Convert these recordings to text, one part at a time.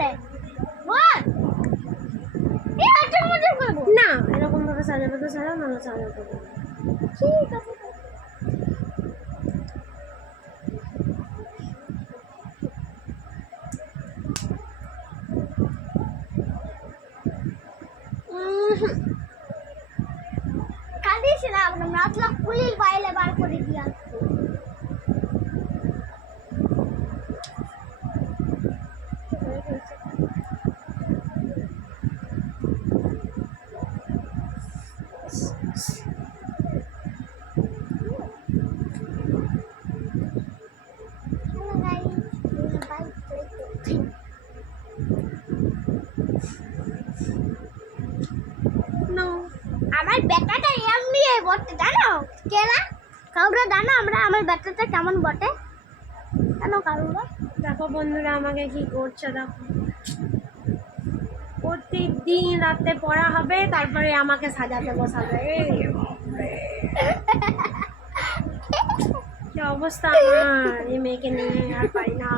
করে বল এই একটা মজা করব না এরকম ভাবে সাজাবে তো সাজাও না সাজাতে পারো ঠিক আছে কাঁদিস না আমরা মাতলা পুলিশ বাইরে বার করে দিয়ে আসবো আমার ব্যাটাটা এমনি বটে জানো কেলা কাউরা জানো আমরা আমার ব্যাটাটা কেমন বটে কেন কাউরা দেখো বন্ধুরা আমাকে কি করছে দেখো প্রত্যেকদিন রাতে পড়া হবে তারপরে আমাকে সাজাতে বসাবে কি অবস্থা আমার এই মেয়েকে নিয়ে আর পারি না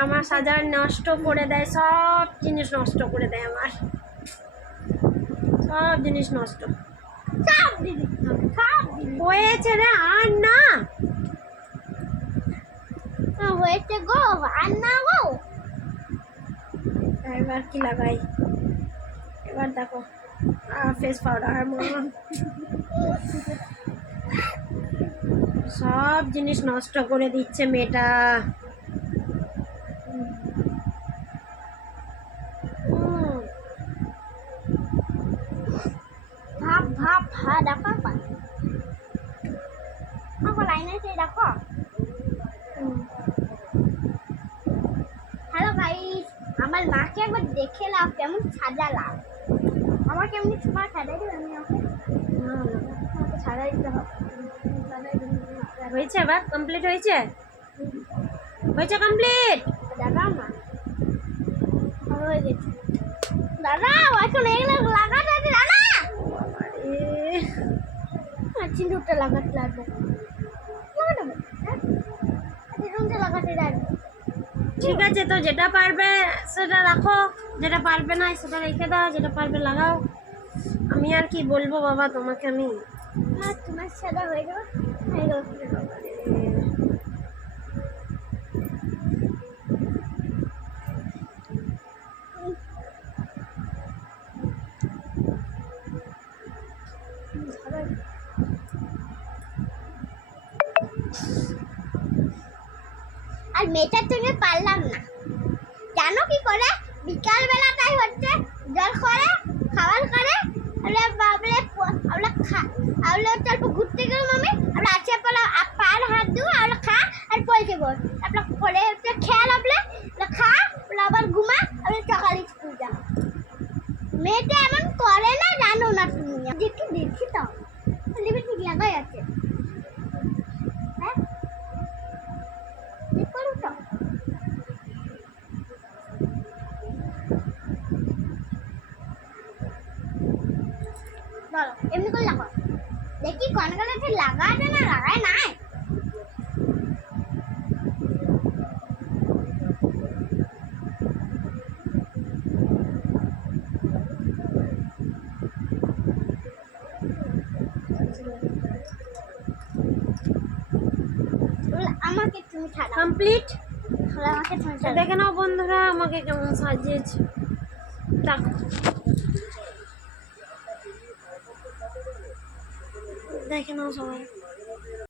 আমার সাজার নষ্ট করে দেয় সব জিনিস নষ্ট করে দেয় আমার সব জিনিস নষ্ট হয়েছে রে আর না হয়েছে গো আর না গো এবার কি লাগাই এবার দেখো ফেস পাউডার সব জিনিস নষ্ট করে দিচ্ছে মেয়েটা ভাব ভাব ভা দেখো আমার লাইন আছে দেখো হ্যালো গাইস আমার মাকে একবার দেখে নাও কেমন সাজালাম আমার কেমনি তোমার সাজাই দিবে আমি আমাকে সাজাই দিতে হবে হয়েছে এবার কমপ্লিট হয়েছে হয়েছে কমপ্লিট দাঁড়াও না ভালো হয়ে গেছে দাঁড়াও এখন এগুলো লাগাতে আছে দাঁড়া সিঁদুরটা লাগাতে লাগবে লাগাতে লাগবে ঠিক আছে তো যেটা পারবে সেটা রাখো যেটা পারবে না সেটা রেখে দাও যেটা পারবে লাগাও আমি আর কি বলবো বাবা তোমাকে আমি তোমার সাদা হয়ে গেল আর মেয়েটার সঙ্গে পারলাম না জানো কি করে বিকাল বেলাটাই হচ্ছে জল করে খাবার করে আমরা অল্প ঘুরতে গেলাম আমি আমরা আছে পার হাত দেবো আমরা খা আর পয়সে বল তারপর পরে হচ্ছে খেয়াল আপলে খা আবার ঘুমা আমরা সকালে স্কুল যা মেয়েটা এমন করে না জানো না তুমি দেখি তো লিপস্টিক লাগাই আছে হ্যাঁ করো তো এমনি করে লাগাও দেখি কোন গাছে লাগাতে না লাগায় নাই আমাকে তুমি ছাড়া কমপ্লিট আমাকে তুমি ছাড়া দেখে নাও বন্ধুরা আমাকে কেমন সাজিয়েছে দেখে নাও সবাই